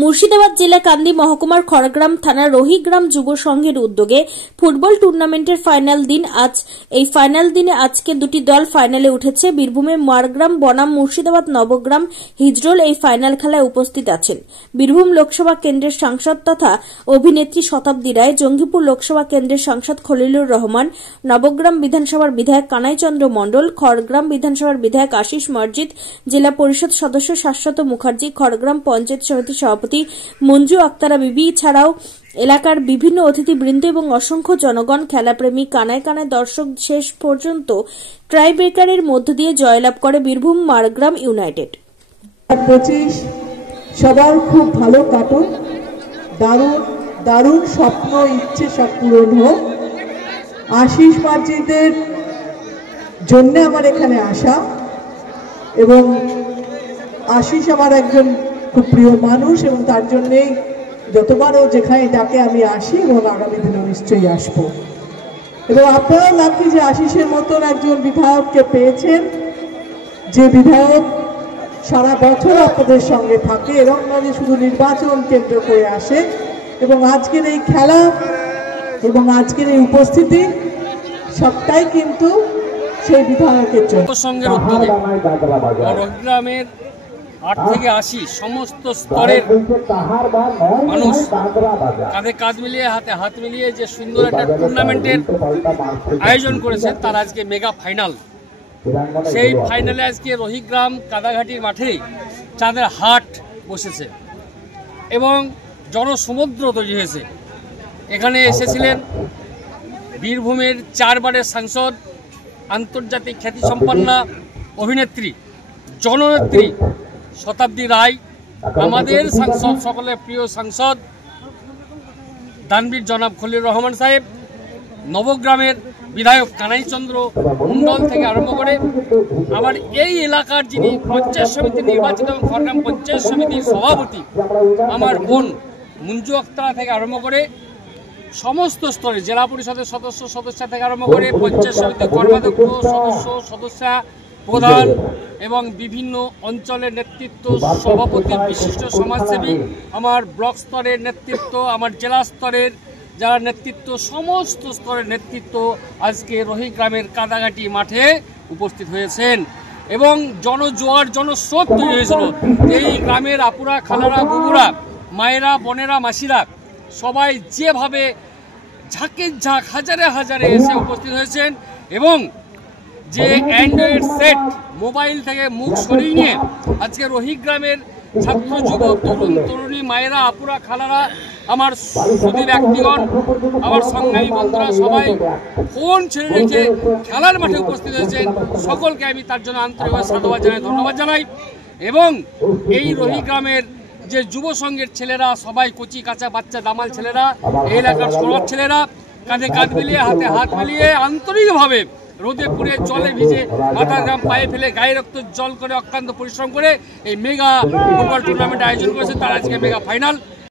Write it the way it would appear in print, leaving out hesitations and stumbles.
মুর্শিদাবাদ জেলা কান্দি মহকুমার খড়গ্রাম থানার রহিগ্রাম যুব সংঘের উদ্যোগে ফুটবল টুর্নামেন্টের ফাইনাল দিন আজ। এই ফাইনাল দিনে আজকে দুটি দল ফাইনালে উঠেছে। বীরভূমে মারগ্রাম বনাম মুর্শিদাবাদ নবগ্রাম হিজরোল এই ফাইনাল খেলায় উপস্থিত আছেন। বীরভূম লোকসভা কেন্দ্রের সাংসদ তথা অভিনেত্রী শতাব্দী রায়, জঙ্গিপুর লোকসভা কেন্দ্রের সাংসদ খলিলুর রহমান, নবগ্রাম বিধানসভার বিধায়ক কানাই চন্দ্র মণ্ডল, খড়গ্রাম বিধানসভার বিধায়ক আশিস মসজিদ, জেলা পরিষদ সদস্য শাশ্বত মুখার্জি, খড়গ্রাম পঞ্চায়েত সমিতির সভাপতি মঞ্জু আক্তারা বিবি ছাড়াও এলাকার বিভিন্ন অতিথিবৃন্দ এবং অসংখ্য জনগণ, খেলাপ্রেমী, কানায় কানায় দর্শক শেষ পর্যন্ত ট্রাই ব্রেকারের মধ্য দিয়ে জয়লাভ করে বীরভূম মারগ্রাম ইউনাইটেড। 25 সবার খুব ভালো কাটুন, দারুণ দারুণ স্বপ্ন ইচ্ছে সব পূরণ হোক। আশিস মার্জিদের জন্য আমার এখানে আসা, এবং আশিস আমার একজন খুব প্রিয় মানুষ এবং তার জন্যেই যতবারও যেখানে ডাকে আমি আসি এবং আগামী দিনে নিশ্চয়ই আসবো। এবং আপনারা লাকি যে আশিসের মতন একজন বিধায়ককে পেয়েছেন, যে বিধায়ক সারা বছর আপনাদের সঙ্গে থাকে এবং মানে শুধু নির্বাচন কেন্দ্র করে আসে। এবং আজকের এই খেলা এবং আজকের এই উপস্থিতি সবটাই কিন্তু সেই বিধায়কের জন্য। রহিগ্রামের 8 থেকে 80 সমস্ত স্তরের মানুষ কাঁধে কাঁধ মিলিয়ে হাতে হাত মিলিয়ে যে সুন্দর একটা টুর্নামেন্টের আয়োজন করেছে, তার আজকে মেগা ফাইনাল। সেই ফাইনালে আজকে রহিগ্রাম কাদাঘাটির মাঠে চাঁদের হাট বসেছে এবং জনসমুদ্র তৈরি হয়েছে। এখানে এসেছিলেন বীরভূমের 4 বারের সাংসদ, আন্তর্জাতিক খ্যাতিসম্পন্না অভিনেত্রী, জননেত্রী শতাব্দী রায়, আমাদের সাংসদ, সকলের প্রিয় সাংসদ দানবীর জনাব খলিলুর রহমান সাহেব, নবগ্রামের বিধায়ক কানাই চন্দ্র মণ্ডল থেকে আরম্ভ করে আমার এই এলাকার যিনি পঞ্চায়েত সমিতি নির্বাচিত এবং খড়গ্রাম পঞ্চায়েত সমিতির সভাপতি আমার বোন মঞ্জু আক্তারা থেকে আরম্ভ করে সমস্ত স্তরে জেলা পরিষদের সদস্য থেকে আরম্ভ করে পঞ্চায়েত সমিতির কর্মাধ্যক্ষ, সদস্যা, প্রধান এবং বিভিন্ন অঞ্চলের নেতৃত্ব, সভাপতি, বিশিষ্ট সমাজসেবী, আমার ব্লক স্তরের নেতৃত্ব, আমার জেলা স্তরের যারা নেতৃত্ব, সমস্ত স্তরের নেতৃত্ব আজকে রহিগ্রামের কাদাঘাটি মাঠে উপস্থিত হয়েছেন। এবং জনজোয়ার, জনস্রোত তৈরি হয়েছিল। এই গ্রামের আপুরা, খালারা, বুবুরা, মায়েরা, বোনেরা, মাসিরা সবাই যেভাবে ঝাঁকের ঝাঁক হাজারে হাজারে এসে উপস্থিত হয়েছেন এবং যে অ্যান্ড্রয়েড সেট মোবাইল থেকে মুখ সরিয়ে নিয়ে আজকে রহিগ্রামের ছাত্র, যুবক, তরুণ তরুণী, মায়েরা, আপুরা, খালারা, আমার সুধী ব্যক্তিগণ, আমার সংগ্রামী বন্ধুরা সবাই ফোন ছেড়ে রেখে খেলার মাঠে উপস্থিত হয়েছেন। সকলকে আমি তার জন্য আন্তরিকভাবে সাধুবাদ জানাই, ধন্যবাদ জানাই। এবং এই রহিগ্রামের যে যুব সংঘের ছেলেরা সবাই কচি কাঁচা বাচ্চা দামাল ছেলেরা, এই এলাকার সরব ছেলেরা কাঁধে কাঁধ মিলিয়ে হাতে হাত মিলিয়ে আন্তরিকভাবে রোদে পুড়ে জলে ভিজে মাথার ঘাম পায়ে ফেলে গায়ে রক্ত জল করে অক্লান্ত পরিশ্রম করে এই মেগা ফুটবল টুর্নামেন্ট আয়োজন করেছে। তার আজকে মেগা ফাইনাল।